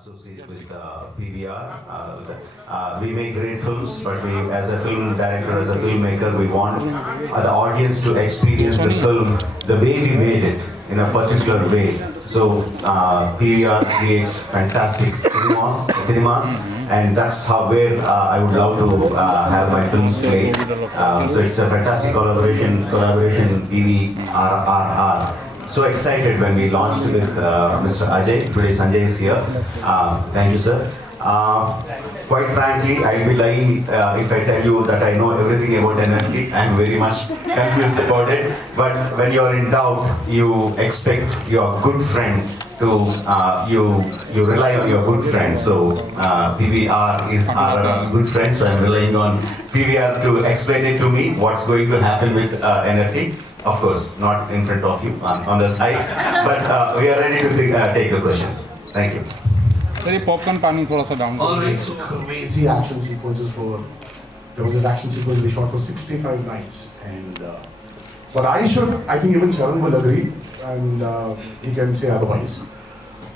associate with PVR. We make great films, but we, as a film director, as a filmmaker, we want the audience to experience the film the way we made it, in a particular way. So PVR creates fantastic cinemas, and that's where I would love to have my films played. So it's a fantastic collaboration, RRR. So excited when we launched with Mr. Ajay. Today Sanjay is here. Thank you, sir. Quite frankly, I'll be lying if I tell you that I know everything about NFT. I'm very much confused about it. But when you are in doubt, you expect your good friend to, you rely on your good friend. So PVR is RRR's good friend, so I'm relying on PVR to explain it to me, what's going to happen with NFT. Of course, not in front of you, on the sides, but we are ready to take the questions. Thank you. Very popcorn pani thoda sa down. Always crazy action sequences there was this action sequence we shot for 65 nights, and but I think even Charan will agree, and he can say otherwise.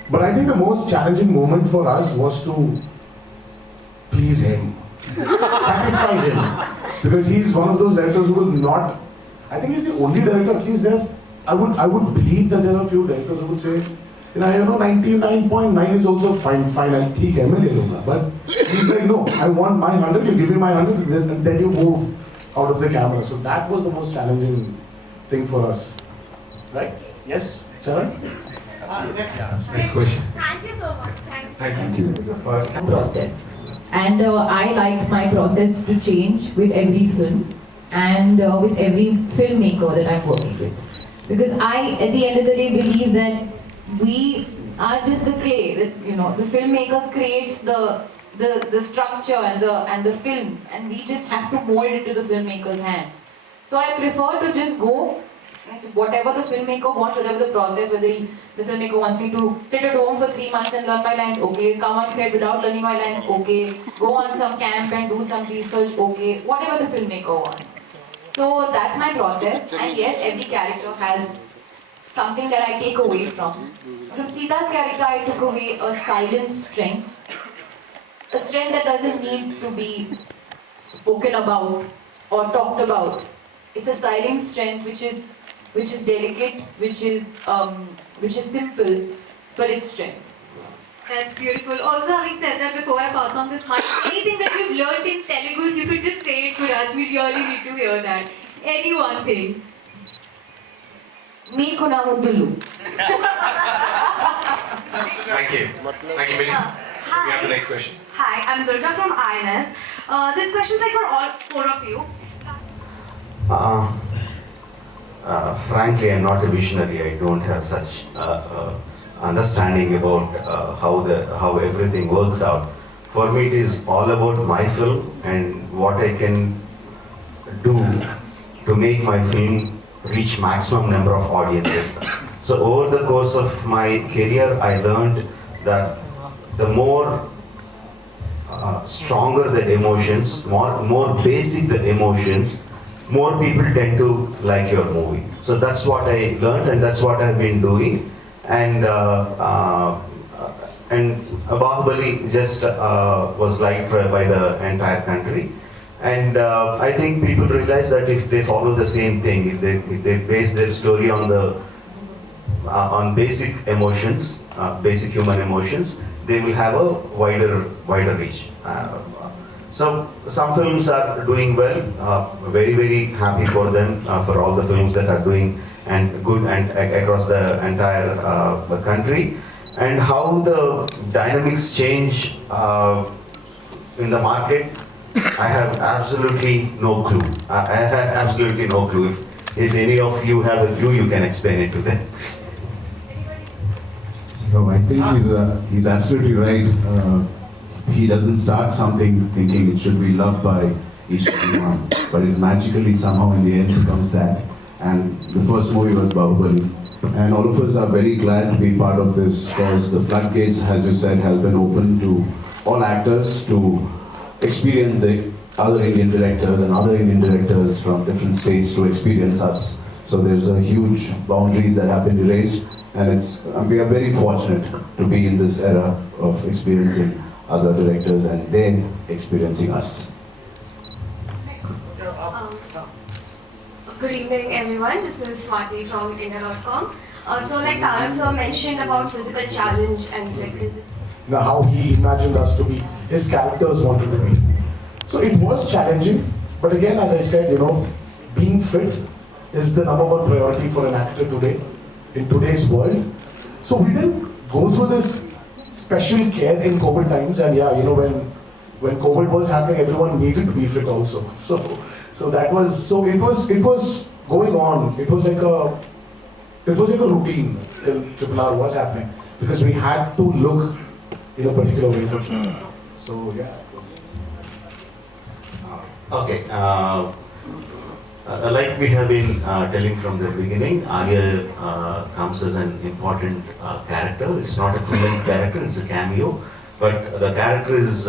But I think the most challenging moment for us was to please him, satisfy him, because he's one of those directors who will not. I think he's the only director, at least there. I would believe that there are a few directors who would say, you know, 99.9 is also fine, I'll take MLA. But he's like, no, I want my 100, you give me my 100, and then you move out of the camera. So that was the most challenging thing for us. Right? Yes, Charan? Next question. Thank you so much. Thank you. This is the first process, and I like my process to change with every film and with every filmmaker that I'm working with, because I, at the end of the day, believe that we are just the clay. That, you know, the filmmaker creates the structure and the film, and we just have to mold it to the filmmaker's hands. So I prefer to just go. Whatever the filmmaker wants, whatever the process, whether the filmmaker wants me to sit at home for 3 months and learn my lines, okay. Come on set without learning my lines, okay. Go on some camp and do some research, okay. Whatever the filmmaker wants. So that's my process, and yes, every character has something that I take away from. From Sita's character, I took away a silent strength. A strength that doesn't need to be spoken about or talked about. It's a silent strength which is delicate, which is simple, but it's strength. That's beautiful. Also, having said that, before I pass on this mic, anything that you've learned in Telugu, if you could just say it for us, we really need to hear that. Any one thing. Meeku na muddulu. Thank you. Thank you, Millie. We have the next question. Hi, I'm Durga from INS. This question is like for all four of you. Frankly, I'm not a visionary. I don't have such understanding about how everything works out. For me, it is all about my film and what I can do to make my film reach maximum number of audiences. So over the course of my career, I learned that the more stronger the emotions, more basic the emotions, more people tend to like your movie. So that's what I learned, and that's what I've been doing. And Bahubali just was liked by the entire country. And I think people realize that if they follow the same thing, if they base their story on basic emotions, basic human emotions, they will have a wider reach. So some films are doing well. Very, very happy for them, for all the films that are doing and good and across the entire country. And how the dynamics change in the market, I have absolutely no clue. I have absolutely no clue. If any of you have a clue, you can explain it to them. So I think he's absolutely right. He doesn't start something thinking it should be loved by each and everyone, but it magically somehow in the end becomes that. And the first movie was Bahubali. And all of us are very glad to be part of this, because the floodgates, as you said, has been open to all actors to experience the other Indian directors and other Indian directors from different states to experience us. So there's a huge boundaries that have been erased, And we are very fortunate to be in this era of experiencing other directors and they experiencing us. Good evening, everyone. This is Swati from NTR.com. So, like Tarak sir mentioned about physical challenge and like this is. Now, how he imagined us to be, his characters wanted to be. So it was challenging, but again, as I said, being fit is the #1 priority for an actor today, in today's world. So we didn't go through this special care in COVID times, and yeah, when COVID was happening, everyone needed to be fit also. So that was, so it was going on. It was like a routine till RRR was happening, because we had to look in a particular way for sure. So yeah, it was. Okay. Like we have been telling from the beginning, Aamir comes as an important character. It's not a full-length character, it's a cameo. But the character is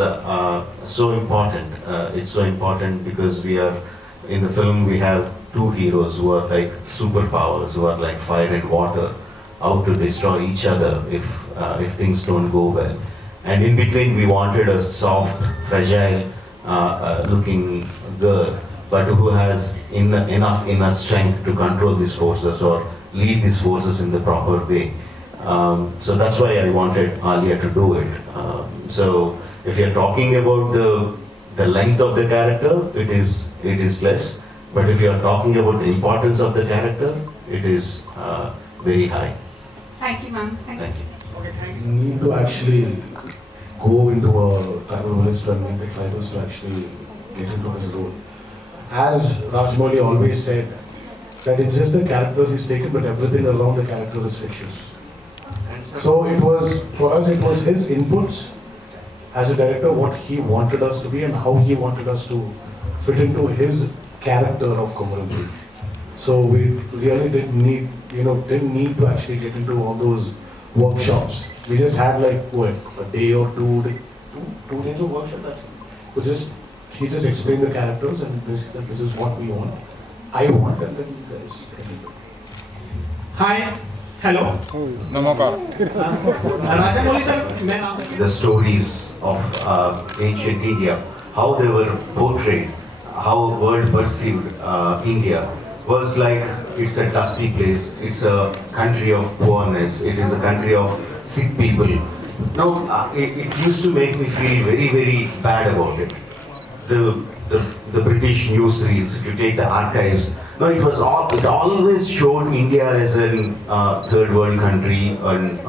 so important. It's so important because in the film we have two heroes who are like superpowers, who are like fire and water, out to destroy each other if things don't go well. And in between we wanted a soft, fragile looking girl, but who has enough inner strength to control these forces or lead these forces in the proper way. So that's why I wanted Alia to do it. So if you're talking about the length of the character, it is less. But if you're talking about the importance of the character, it is very high. Thank you, ma'am. Thank you. You need to actually go into a tribal village to make the tribals to actually get into this role. As Rajamouli always said, that it's just the character he's taken, but everything around the character is fictitious. So it was, for us, it was his inputs as a director, what he wanted us to be and how he wanted us to fit into his character of Komarambi. So we really didn't need to actually get into all those workshops. We just had like, what, a day or two days of workshop, that's it. He just explained the characters and this is what we want. I want, and then you guys can do it. Hi. Hello. Namaskar. Rajamouli sir, The stories of ancient India, how they were portrayed, how world perceived India, was like it's a dusty place, it's a country of poorness, it is a country of sick people. Now, it used to make me feel very, very bad about it. The British newsreels, if you take the archives, no, it always showed India as a third world country and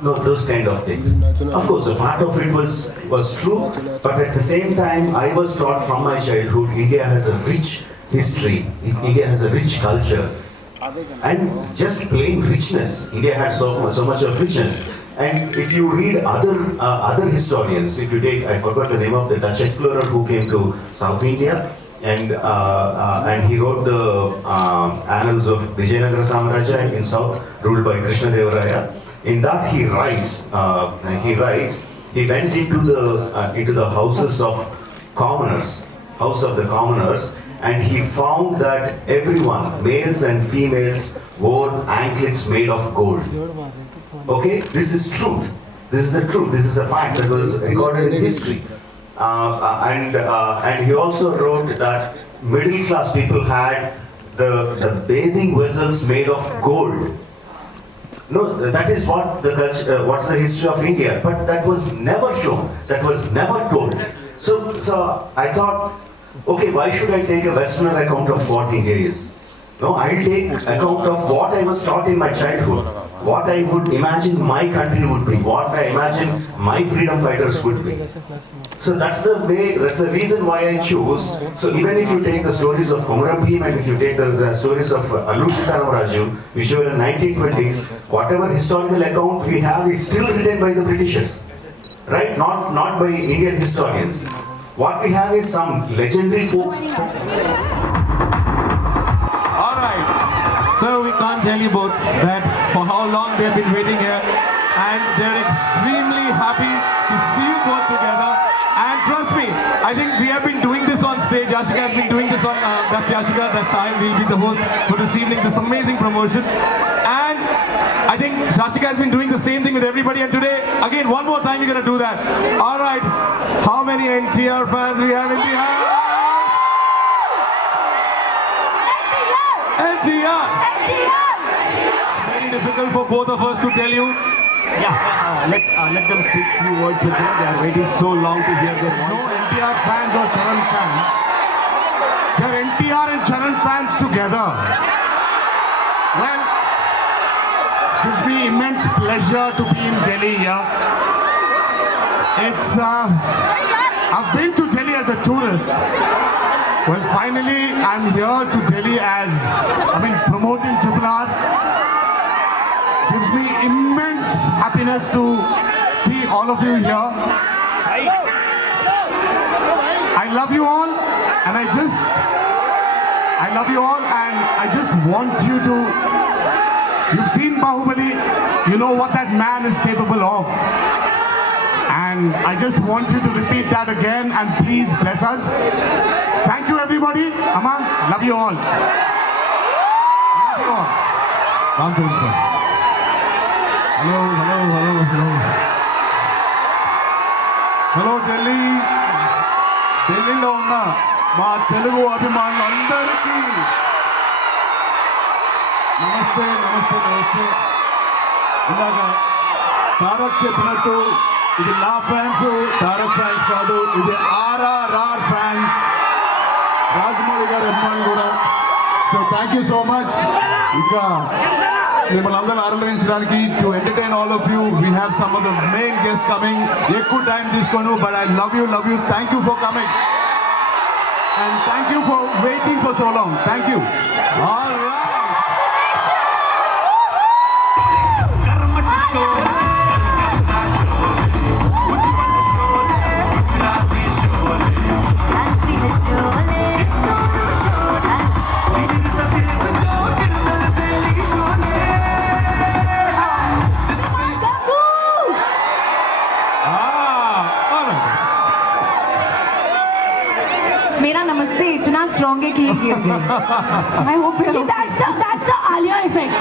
those kind of things. Of course, a part of it was true, but at the same time, I was taught from my childhood, India has a rich history, India has a rich culture, and just plain richness. India had so much of richness. And if you read other historians, if you take, I forgot the name of the Dutch explorer who came to South India, and he wrote the annals of Vijayanagara Samrajya in South, ruled by Krishna Deva Raya. In that he writes, he went into the houses of commoners, house of the commoners, and he found that everyone, males and females, wore anklets made of gold. Okay, this is truth. This is the truth. This is a fact that was recorded in history. And he also wrote that middle class people had the bathing vessels made of gold. No, that is what the culture, what's the history of India. But that was never shown. That was never told. So I thought, okay, why should I take a Western account of what India is? No, I'll take account of what I was taught in my childhood, what I would imagine my country would be, what I imagine my freedom fighters would be. So that's the reason why I chose. So even if you take the stories of Komaram Bhim and if you take the stories of Allur Sitaram Raju, which were in 1920s, whatever historical account we have is still written by the Britishers, right? Not by Indian historians. What we have is some legendary folks. So we can't tell you both that for how long they've been waiting here, and they're extremely happy to see you both together. And trust me, I think we have been doing this on stage. Yashika has been doing this on, that's Yashika, that's I, we'll be the host for this evening, this amazing promotion. And think Shashika has been doing the same thing with everybody, and today, again, one more time you're going to do that. All right, how many NTR fans we have in the house? NTR! It's very difficult for both of us to tell you. Yeah, let them speak few words with them. They are waiting so long to hear their voice. No NTR fans or Charan fans. They're NTR and Charan fans together. Well, gives me immense pleasure to be in Delhi here. I've been to Delhi as a tourist. Well, finally, I'm here to Delhi as, promoting RRR. Gives me immense happiness to see all of you here. I love you all, and I love you all, and I just want you to, you've seen Bahubali, you know what that man is capable of. And I just want you to repeat that again, and please bless us. Thank you everybody. Amma, love you all. Love you all. Ram Charan sir. Hello ఢిల్లీలో ఉన్న మా తెలుగు అభిమానులందరికీ నమస్తే. ఇందాక తారక్ చెప్పినట్టు ఇది నా fans, Tarak fans కాదు, ఇది RRR ఫ్యాన్స్, రాజమౌళి గారి అభిమానులు కూడా. So thank you so much. ఇంకా మిమ్మల్ని అందరూ ఆరాధించడానికి to entertain all of you. We have some of the main guest coming. ఎక్కువ టైం తీసుకోను, but I love you. Thank you for coming and thank you for waiting for so long. Thank you. मेरा नमस्ते इतना strong है कि ये गिर गई. I hope you're okay. That's the Alia effect.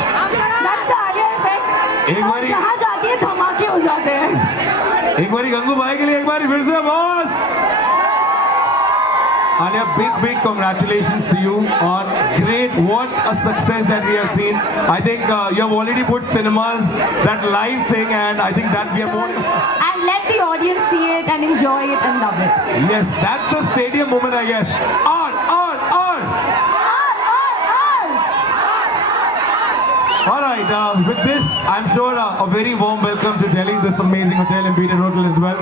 That's the Alia effect. एक बारी जहाँ जाती है धमाके हो जाते हैं. एक बारी गंगू भाई के लिए एक बारी फिर से boss. Alia, big congratulations to you on what a success that we have seen. I think you have already put cinemas, that live thing, and I think that we have more. And let the audience see it and enjoy it and love it. Yes, that's the stadium moment, I guess. On. All right, with this, I'm sure a very warm welcome to Delhi, this amazing hotel in Peter Hotel as well.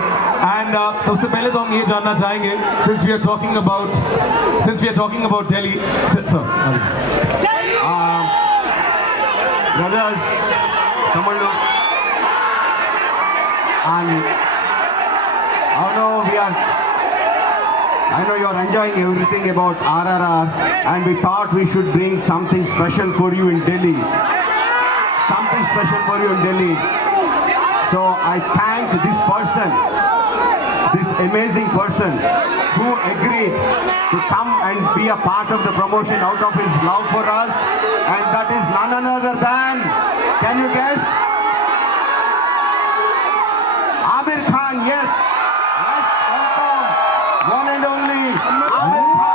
And सबसे पहले तो हम ये जानना चाहेंगे, since we are talking about Delhi, sir. Brothers, Tamillu, and I know you're enjoying everything about RRR, and we thought we should bring something special for you in Delhi. So I thank this person, this amazing person who agreed to come and be a part of the promotion out of his love for us, and that is none other than, can you guess? Aamir Khan, yes. Let's welcome one and only Aamir Khan.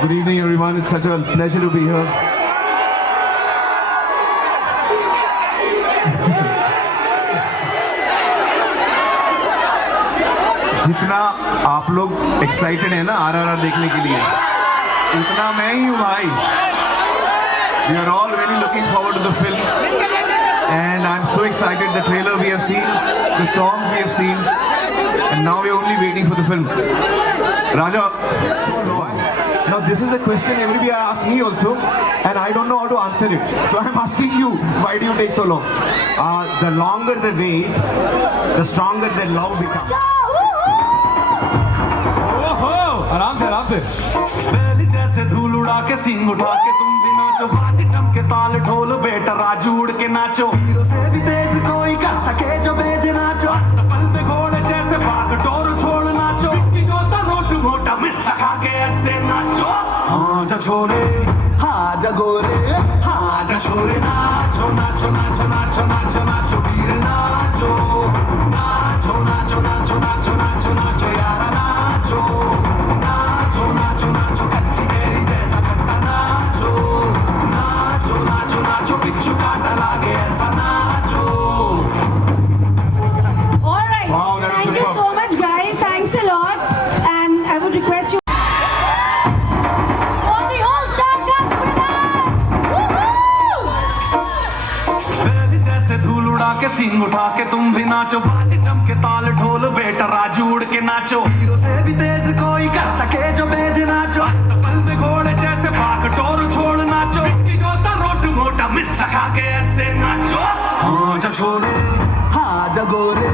Good evening everyone, it's such a pleasure to be here. जितना आप लोग excited हैं ना RRR देखने के लिए, उतना मैं ही हूँ भाई. We are all really looking forward to the film, and I'm so excited. The trailer we have seen, the songs we have seen, and now we are only waiting for the film. Raja, now this is a question everybody asks me also, and I don't know how to answer it. So I'm asking you, why do you take so long? The longer the wait, the stronger the love becomes. आराम से पहली जैसे धूल उड़ा के सींग उठा के तुम भी नाचो बाजी जम के ताल ढोल बेटा राजू उड़ के नाचो हीरो से भी तेज कोई कर सके जो बेद नाचो पल में घोड़े जैसे भाग डोर छोड़ नाचो की जोता रोट मोटा मिर्च खा के ऐसे नाचो हाँ जा छोरे हाँ जा गोरे हाँ जा छोरे नाचो नाचो नाचो नाचो नाचो नाचो वीर नाचो नाचो नाचो नाचो नाचो नाचो नाचो यारा नाचो नाचो नाचो नाचो कच्ची केरी जैसा कट्टा नाचो नाचो नाचो नाचो बिच्छू काटा लागे ऐसा नाचो Alright, Wow, that was thank you superb. so much guys, thanks a lot, and I would request you All the all-star cast with us! पहली जैसे धूल उड़ा के सींग उठा के तुम भी नाचो बाजी जम के ताल ढोल बेटा राजू उड़ के नाचो हीरो से भी तेज कोई कर सके जो बेद नाचो पल में घोड़े जैसे भाग डोर छोड़ नाचो की जोता रोट मोटा मिर्च खा के ऐसे नाचो हाँ जा छोरे हाँ जा गोरे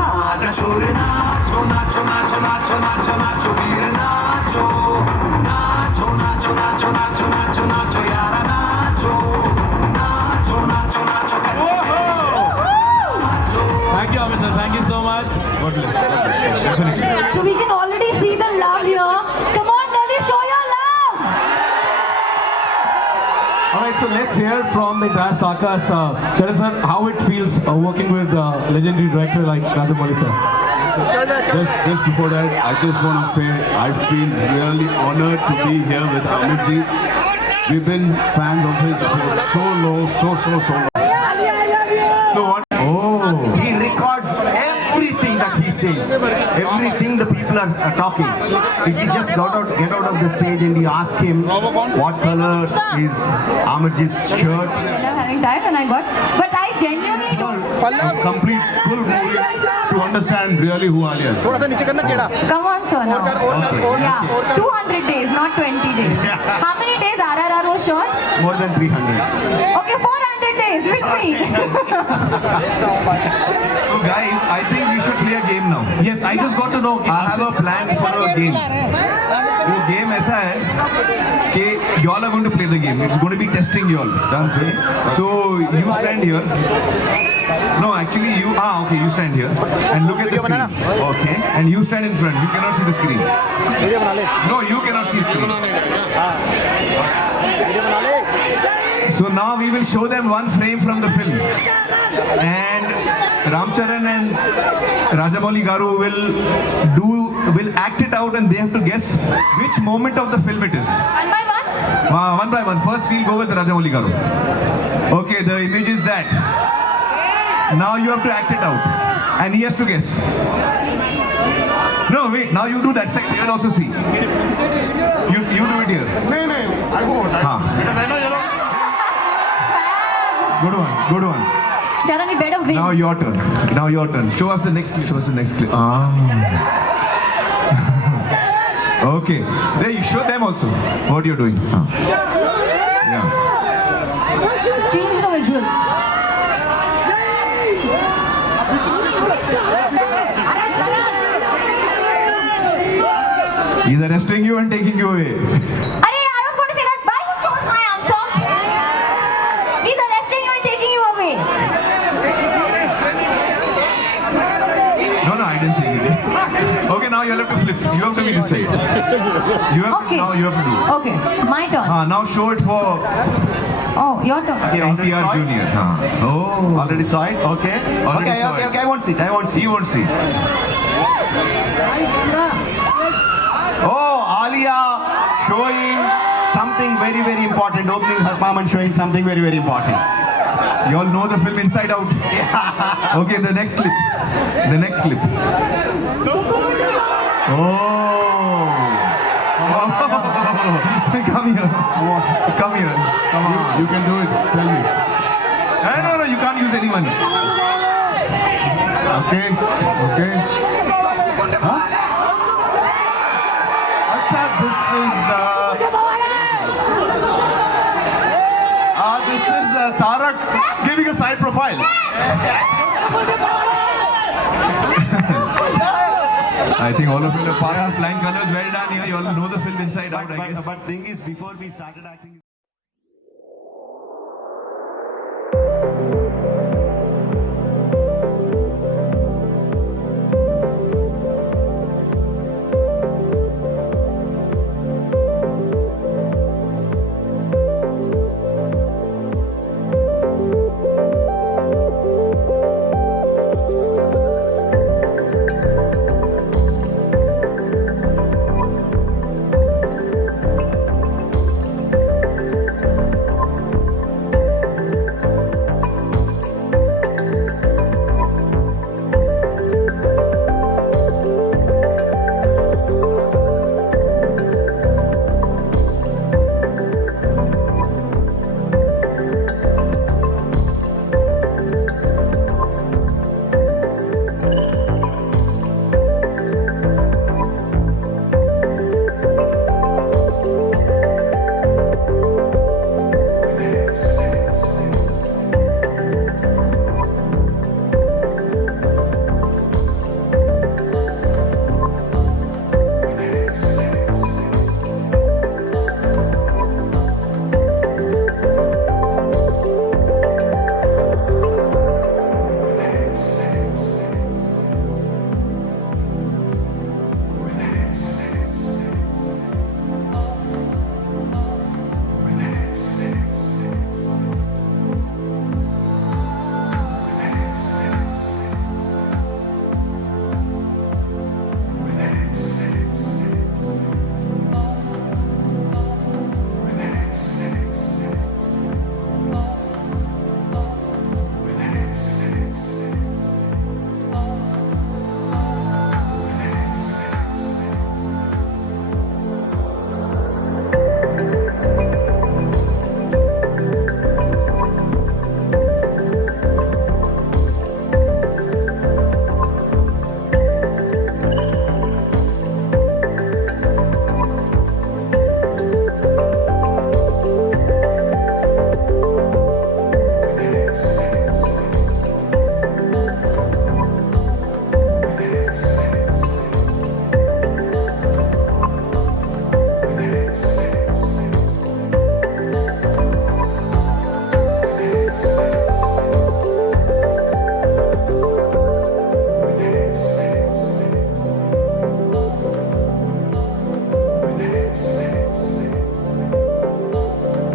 हाँ जा छोरे नाचो नाचो नाचो नाचो नाचो नाचो वीर नाचो नाचो नाचो नाचो नाचो नाचो नाचो यारा नाचो नाचो नाचो नाचो Thank you, Aamir sir. Thank you so much. God bless. Definitely. so we can already see the love here. Come on Nelly, show your love. Alright, so let's hear from the entire star cast. Charan sir, how it feels working with legendary director like Rajamouli sir? Just before that, I just want to say I feel really honored to be here with Aamir ji. We've been fans of his for so long, so long. So what? Oh, he records everything that he says, everything the people are talking. If you just get out of the stage and you ask him what color is Aamirji's shirt, Having time and I got, but I genuinely don't. A complete full movie to understand really who Alia is. Come on sir now. Yeah, 200 days, not 20 days. How many days RRR was shot? more than 300. Okay, 400 days with me. So guys, I think we should play a game now. Yes, I just got to know. I have a plan for a game. वो game ऐसा है कि y'all are going to play the game. It's going to be testing y'all. Done, say. So you stand here. No, actually you. Okay, you stand here and look at the screen. Okay, and you stand in front. You cannot see the screen. No, you cannot see screen. So now we will show them one frame from the film, and Charan and Rajamouli Garu will act it out, and they have to guess which moment of the film it is. One by one? One by one. First we'll go with Rajamouli Garu. Okay, the image is that. Now you have to act it out, and he has to guess. No, wait. Now you do that side. They will also see. You do it here. I won't. Good one. Charan, you better win. Now your turn. Show us the next clip. Okay. There, you show them also what you're doing. Yeah. Change the visual. He's arresting you and taking you away. I was going to say that. Why you chose my answer? He's arresting you and taking you away. No, I didn't say anything. Okay, now you'll have to flip. You have to be this side. Now you have to do it. Okay, my turn. Now show it for Oh, your turn. Okay, NTR Junior. Oh. Already saw it? Okay. Already saw it. Okay, I won't see. He won't see. Oh, Alia showing something very, very important. Opening her palm and showing something very, very important. You all know the film inside out. Yeah. Okay, the next clip. Oh. Come here. Come on. You can do it. Tell me. No, you can't use any money. Okay. giving a side profile. I think all of you are flying colors. Well done here. You all know the film inside out, I guess. But thing is, before we started acting.